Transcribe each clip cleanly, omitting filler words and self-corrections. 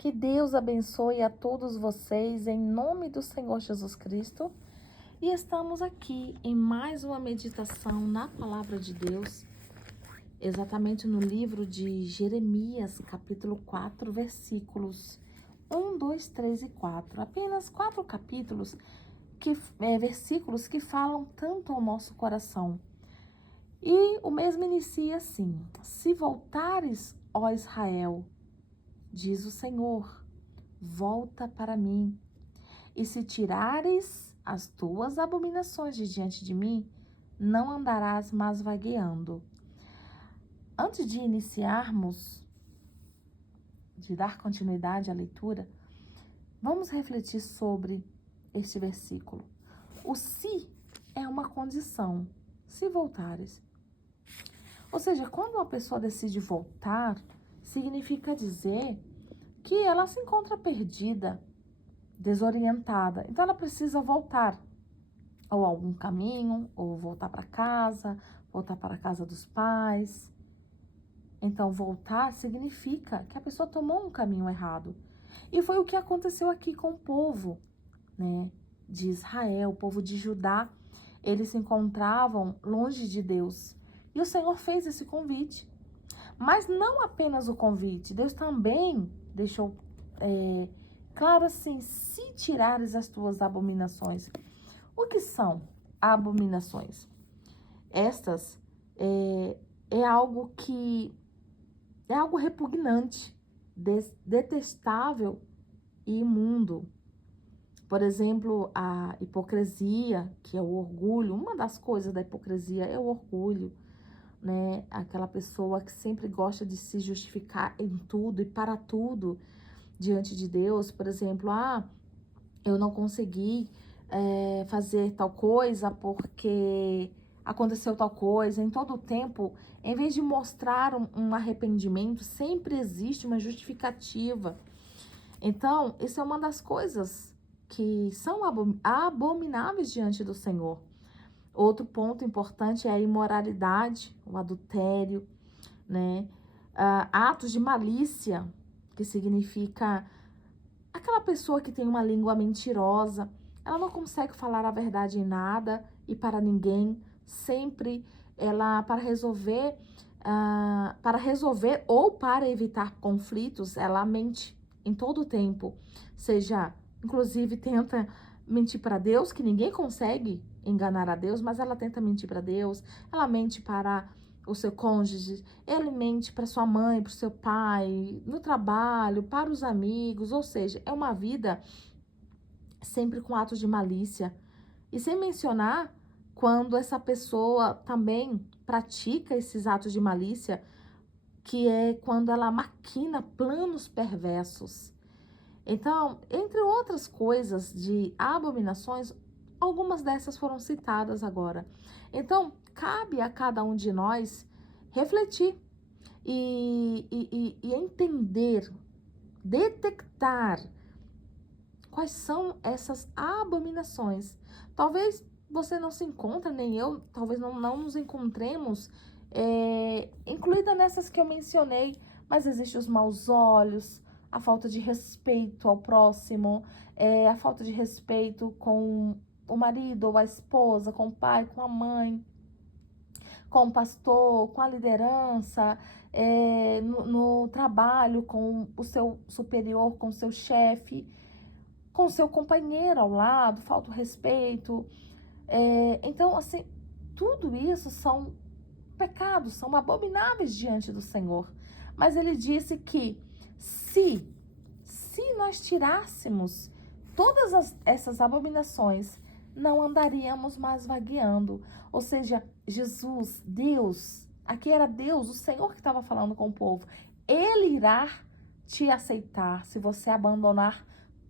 Que Deus abençoe a todos vocês em nome do Senhor Jesus Cristo. E estamos aqui em mais uma meditação na Palavra de Deus, exatamente no livro de Jeremias, capítulo 4, versículos 1, 2, 3 e 4. Apenas 4 capítulos, versículos que falam tanto ao nosso coração. E o mesmo inicia assim: se voltares, ó Israel, diz o Senhor, volta para mim. E se tirares as tuas abominações de diante de mim, não andarás mais vagueando. Antes de iniciarmos, de dar continuidade à leitura, vamos refletir sobre este versículo. O se é uma condição, se voltares. Ou seja, quando uma pessoa decide voltar, significa dizer que ela se encontra perdida, desorientada. Então, ela precisa voltar ou a algum caminho, ou voltar para casa, voltar para a casa dos pais. Então, voltar significa que a pessoa tomou um caminho errado. E foi o que aconteceu aqui com o povo, né, de Israel, o povo de Judá. Eles se encontravam longe de Deus. E o Senhor fez esse convite. Mas não apenas o convite, Deus também deixou claro assim: se tirares as tuas abominações. O que são abominações? Estas é algo que é algo repugnante, detestável e imundo. Por exemplo, a hipocrisia, que é o orgulho. Uma das coisas da hipocrisia é o orgulho, né? Aquela pessoa que sempre gosta de se justificar em tudo e para tudo diante de Deus. Por exemplo, eu não consegui fazer tal coisa porque aconteceu tal coisa. Em todo o tempo, em vez de mostrar um arrependimento, sempre existe uma justificativa. Então, isso é uma das coisas que são abomináveis diante do Senhor. Outro ponto importante é a imoralidade, o adultério, né? Atos de malícia, que significa aquela pessoa que tem uma língua mentirosa. Ela não consegue falar a verdade em nada e para ninguém. Sempre ela, para resolver ou para evitar conflitos, ela mente em todo o tempo. Seja, inclusive, tenta mentir para Deus, que ninguém consegue enganar a Deus, mas ela tenta mentir para Deus. Ela mente para o seu cônjuge, ele mente para sua mãe, para o seu pai, no trabalho, para os amigos. Ou seja, é uma vida sempre com atos de malícia. E sem mencionar quando essa pessoa também pratica esses atos de malícia, que é quando ela maquina planos perversos. Então, entre outras coisas de abominações, algumas dessas foram citadas agora. Então, cabe a cada um de nós refletir e entender, detectar quais são essas abominações. Talvez você não se encontre, nem eu, talvez não nos encontremos incluída nessas que eu mencionei, mas existem os maus olhos, a falta de respeito ao próximo, a falta de respeito com o marido ou a esposa, com o pai, com a mãe, com o pastor, com a liderança, no trabalho, com o seu superior, com o seu chefe, com o seu companheiro ao lado, falta o respeito. Então, assim, tudo isso são pecados, são abomináveis diante do Senhor. Mas ele disse que se nós tirássemos todas essas abominações, não andaríamos mais vagueando. Ou seja, Jesus, Deus, aqui era Deus, o Senhor que estava falando com o povo. Ele irá te aceitar se você abandonar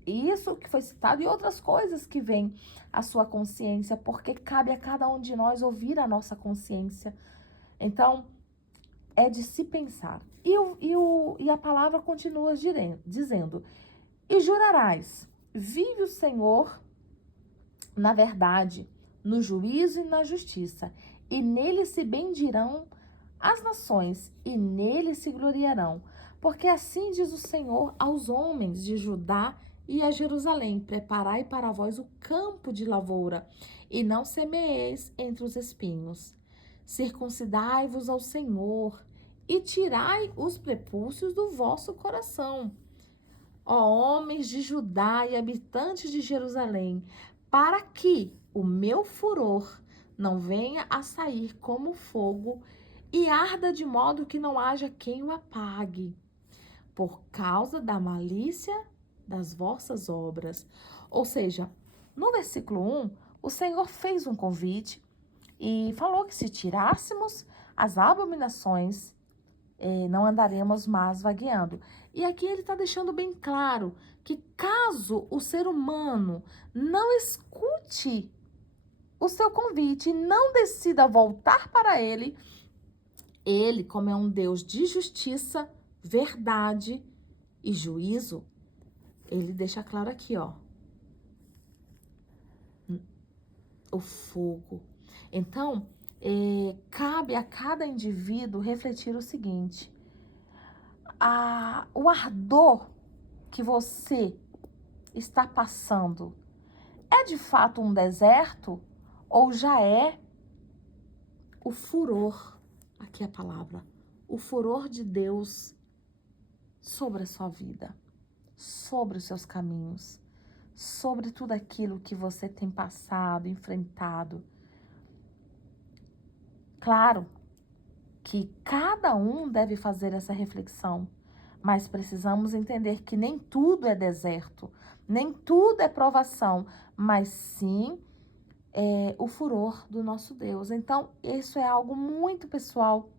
isso que foi citado e outras coisas que vêm à sua consciência, porque cabe a cada um de nós ouvir a nossa consciência. Então, é de se pensar. E a palavra continua dizendo: e jurarás, vive o Senhor na verdade, no juízo e na justiça, e nele se bendirão as nações, e nele se gloriarão. Porque assim diz o Senhor aos homens de Judá e a Jerusalém: preparai para vós o campo de lavoura, e não semeeis entre os espinhos. Circuncidai-vos ao Senhor, e tirai os prepúcios do vosso coração. Ó homens de Judá e habitantes de Jerusalém, para que o meu furor não venha a sair como fogo e arda de modo que não haja quem o apague, por causa da malícia das vossas obras. Ou seja, no versículo 1, o Senhor fez um convite e falou que se tirássemos as abominações, não andaremos mais vagueando. E aqui ele está deixando bem claro que caso o ser humano não escute o seu convite e não decida voltar para ele, como é um Deus de justiça, verdade e juízo, ele deixa claro aqui, ó, o fogo. Então, cabe a cada indivíduo refletir o seguinte: o ardor que você está passando é de fato um deserto ou já é o furor, aqui é a palavra, o furor de Deus sobre a sua vida, sobre os seus caminhos, sobre tudo aquilo que você tem passado, enfrentado. Claro que cada um deve fazer essa reflexão, mas precisamos entender que nem tudo é deserto, nem tudo é provação, mas sim o furor do nosso Deus. Então, isso é algo muito pessoal.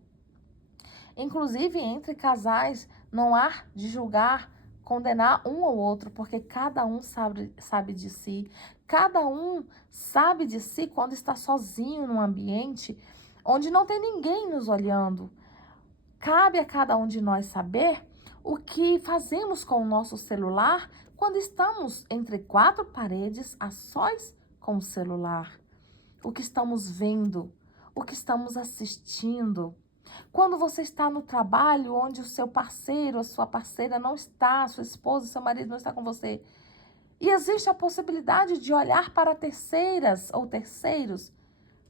Inclusive, entre casais, não há de julgar, condenar um ao outro, porque cada um sabe de si. Cada um sabe de si quando está sozinho num ambiente onde não tem ninguém nos olhando. Cabe a cada um de nós saber o que fazemos com o nosso celular quando estamos entre quatro paredes a sós com o celular. O que estamos vendo, o que estamos assistindo. Quando você está no trabalho onde o seu parceiro, a sua parceira não está, a sua esposa, o seu marido não está com você. E existe a possibilidade de olhar para terceiras ou terceiros.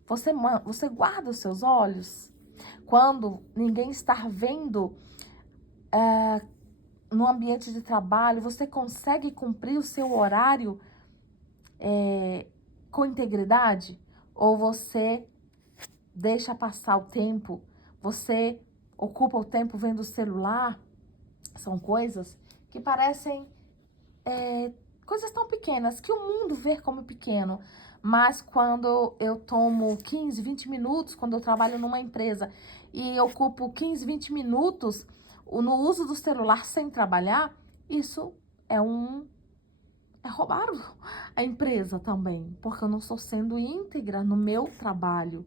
Você guarda os seus olhos? Quando ninguém está vendo no ambiente de trabalho, você consegue cumprir o seu horário com integridade? Ou você deixa passar o tempo? Você ocupa o tempo vendo o celular? São coisas que parecem coisas tão pequenas, que o mundo vê como pequeno. Mas quando eu tomo 15, 20 minutos, quando eu trabalho numa empresa e eu ocupo 15, 20 minutos no uso do celular sem trabalhar, isso é roubar a empresa também, porque eu não estou sendo íntegra no meu trabalho.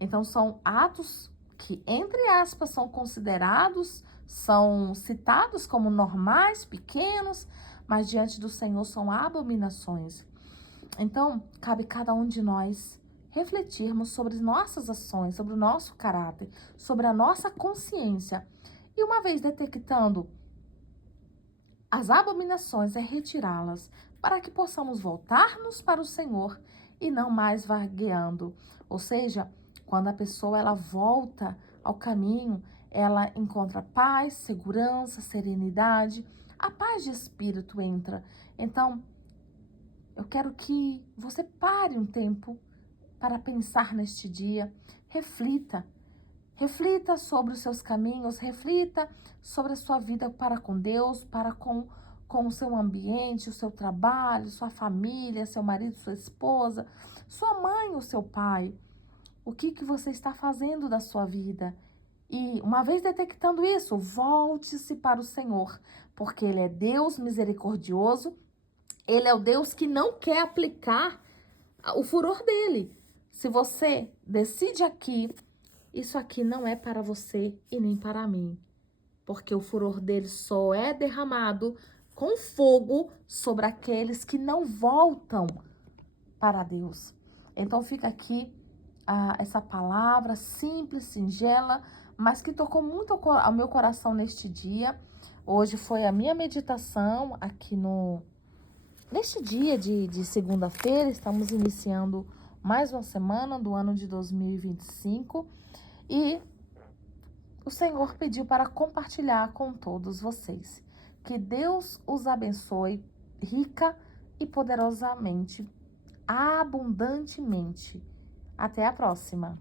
Então, são atos que, entre aspas, são considerados, são citados como normais, pequenos, mas diante do Senhor são abominações. Então, cabe cada um de nós refletirmos sobre nossas ações, sobre o nosso caráter, sobre a nossa consciência. E uma vez detectando as abominações, retirá-las, para que possamos voltar-nos para o Senhor e não mais vagueando. Ou seja, quando a pessoa ela volta ao caminho, ela encontra paz, segurança, serenidade, a paz de espírito entra. Então, eu quero que você pare um tempo para pensar neste dia, reflita. Reflita sobre os seus caminhos, reflita sobre a sua vida para com Deus, para com o seu ambiente, o seu trabalho, sua família, seu marido, sua esposa, sua mãe, o seu pai. O que você está fazendo da sua vida? E uma vez detectando isso, volte-se para o Senhor, porque Ele é Deus misericordioso, Ele é o Deus que não quer aplicar o furor dele. Se você decide aqui, isso aqui não é para você e nem para mim, porque o furor dele só é derramado com fogo sobre aqueles que não voltam para Deus. Então fica aqui essa palavra simples, singela, mas que tocou muito ao meu coração neste dia. Hoje foi a minha meditação aqui neste dia de segunda-feira. Estamos iniciando mais uma semana do ano de 2025 e o Senhor pediu para compartilhar com todos vocês. Que Deus os abençoe rica e poderosamente, abundantemente. Até a próxima!